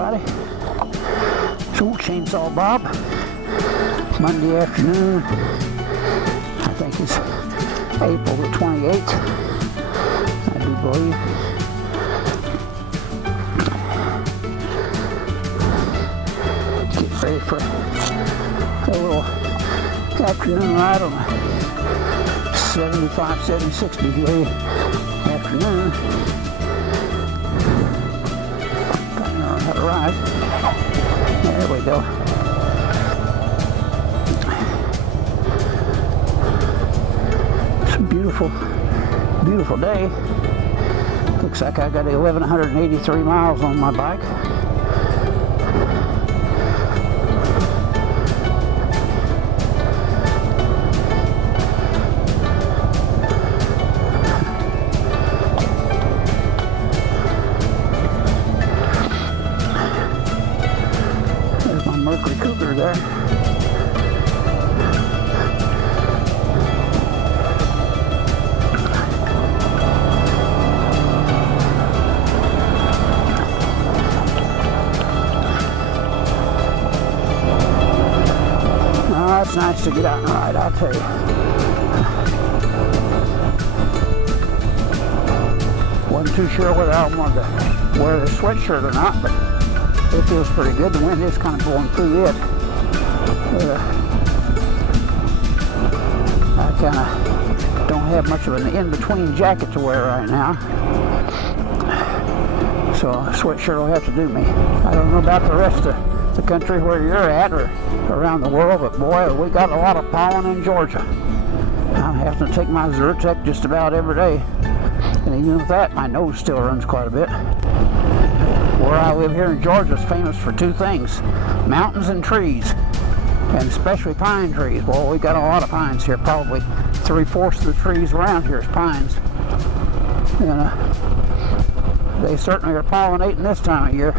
everybody. It's old Chainsawbob. Monday afternoon. I think it's April the 28th. I do believe. Get ready for a little afternoon ride on a 75, 76 degree afternoon. Depending on how to ride. There we go. It's a beautiful, beautiful day. Looks like I got 1,183 miles on my bike. Mercury Cougar there. Oh, it's nice to get out and ride, I'll tell you. Wasn't too sure whether I wanted to wear the sweatshirt or not, but it feels pretty good. The wind is kind of blowing through it. I kind of don't have much of an in-between jacket to wear right now. So a sweatshirt will have to do me. I don't know about the rest of the country where you're at or around the world, but boy, we got a lot of pollen in Georgia. I'm having to take my Zyrtec just about every day. And even with that, my nose still runs quite a bit. Where I live here in Georgia is famous for two things, mountains and trees, and especially pine trees. Well, we got a lot of pines here. Probably 3/4 of the trees around here is pines. And they certainly are pollinating this time of year.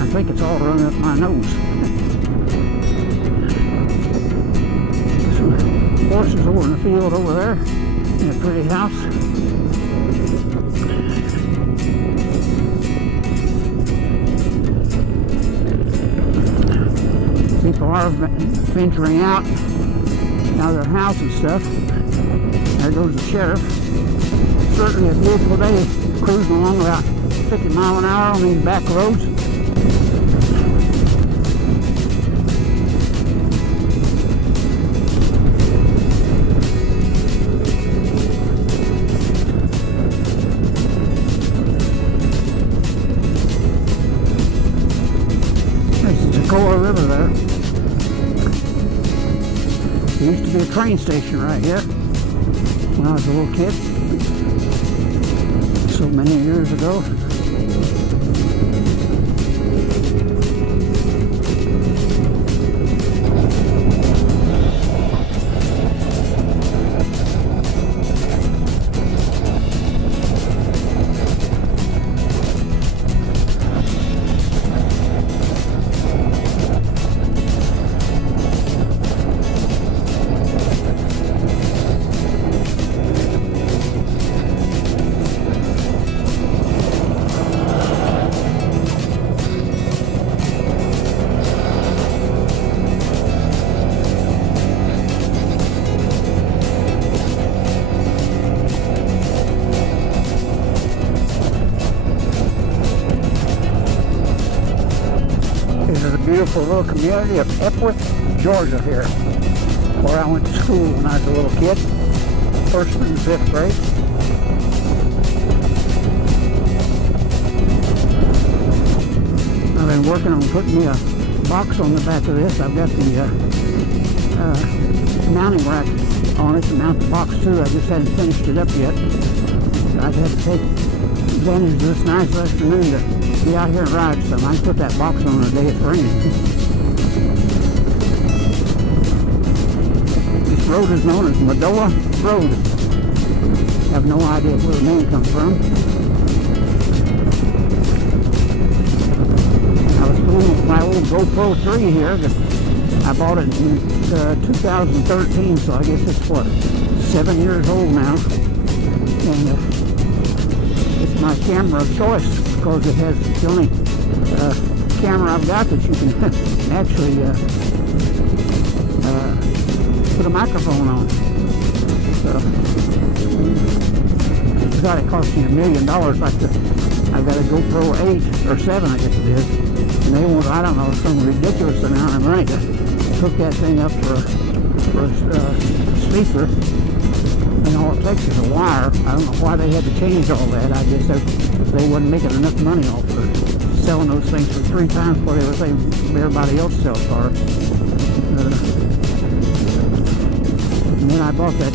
I think it's all running up my nose. Some horses over in the field over there. In a pretty house. People are venturing out of their house and stuff. There goes the sheriff. Certainly a beautiful day cruising along about 50 miles an hour on these back roads. River there. There used to be a train station right here when I was a little kid, so many years ago. Beautiful little community of Epworth, Georgia here, where I went to school when I was a little kid, 1st and 5th grade. I've been working on putting me a box on the back of this. I've got the mounting rack on it to mount the box to. I just hadn't finished it up yet. I've had to take advantage of this nice afternoon to be out here and ride some. I can put that box on the day it's raining. This road is known as Madoa Road. I have no idea where the name comes from. I was fooling with my old GoPro 3 here that I bought it in 2013, so I guess it's what, 7 years old now. and it's my camera of choice because it has the only camera I've got that you can actually put a microphone on. So I thought it cost me $1 million. Like I've got a GoPro 8 or 7, I guess it is, and they want, I don't know, some ridiculous amount of money to hook that thing up for a speaker, and all it takes is a wire. I don't know why they had to change all that. I guess they wasn't making enough money off of selling those things for 3 times what they were saying everybody else sells for. And then I bought that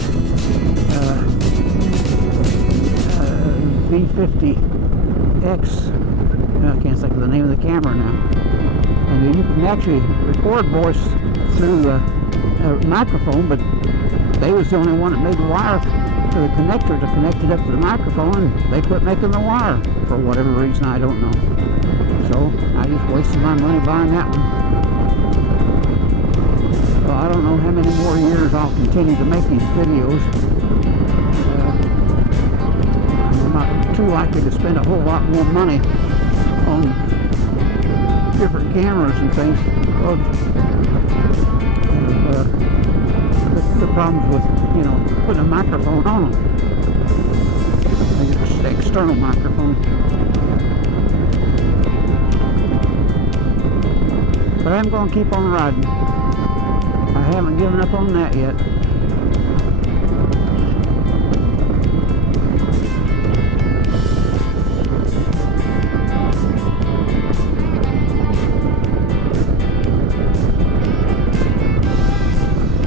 V50X. I can't think of the name of the camera now. And you can actually record voice through a microphone, but they was the only one that made the wire for the connector to connect it up to the microphone, and they quit making the wire for whatever reason, I don't know. So I just wasted my money buying that one. So I don't know how many more years I'll continue to make these videos. I'm not too likely to spend a whole lot more money on different cameras and things. The problems with, you know, putting a microphone on them. Just the external microphone. But I'm going to keep on riding. I haven't given up on that yet.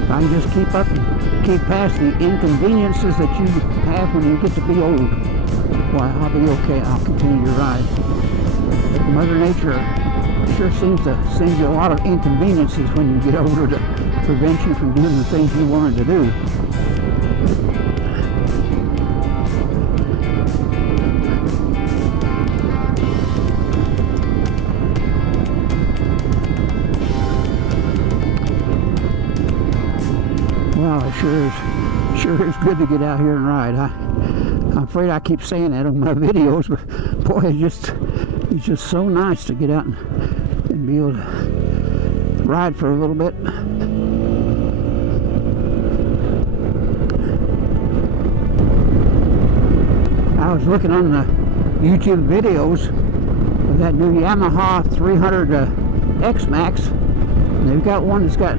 If I can just keep up and keep past the inconveniences that you have when you get to be old, why, I'll be okay. I'll continue to ride. But Mother Nature sure seems to send you a lot of inconveniences when you get older to prevent you from doing the things you wanted to do. Well, it sure is good to get out here and ride. I'm afraid I keep saying that on my videos, but boy, it's just so nice to get out and be able to ride for a little bit. I was looking on the YouTube videos of that new Yamaha 300 X Max, and they've got one that's got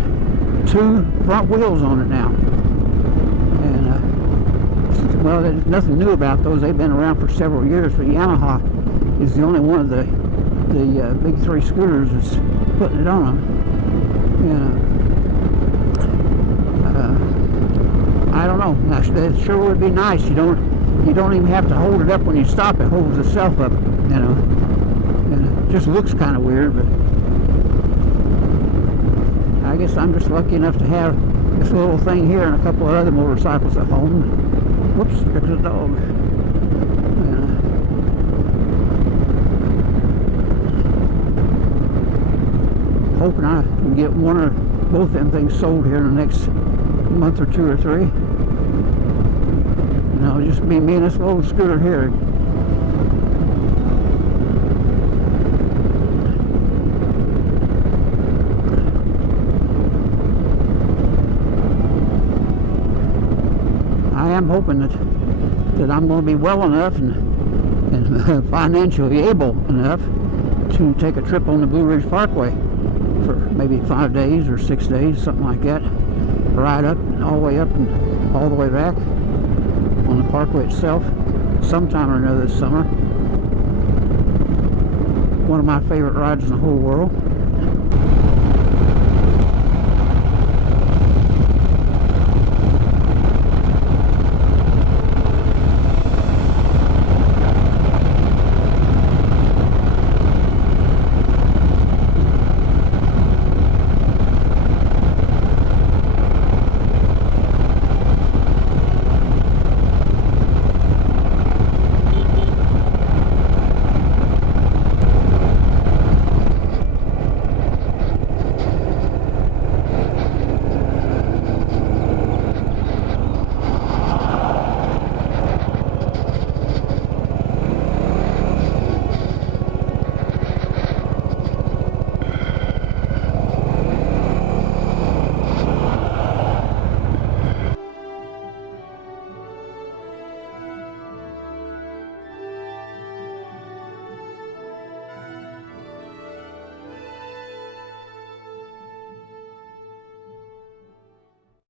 2 front wheels on it now. And well, there's nothing new about those. They've been around for several years, but Yamaha is the only one of the big 3 scooters that's putting it on them. I don't know. It sure would be nice. You don't even have to hold it up when you stop. It holds itself up, you know. And it just looks kind of weird, but I guess I'm just lucky enough to have this little thing here and a couple of other motorcycles at home. Whoops, there's a dog. Hoping I can get one or both of them things sold here in the next month or 2 or 3. And it'll just be me and this little scooter here. I am hoping that I'm going to be well enough and financially able enough to take a trip on the Blue Ridge Parkway for maybe 5 days or 6 days, something like that. Ride up and all the way up and all the way back on the parkway itself sometime or another this summer. One of my favorite rides in the whole world.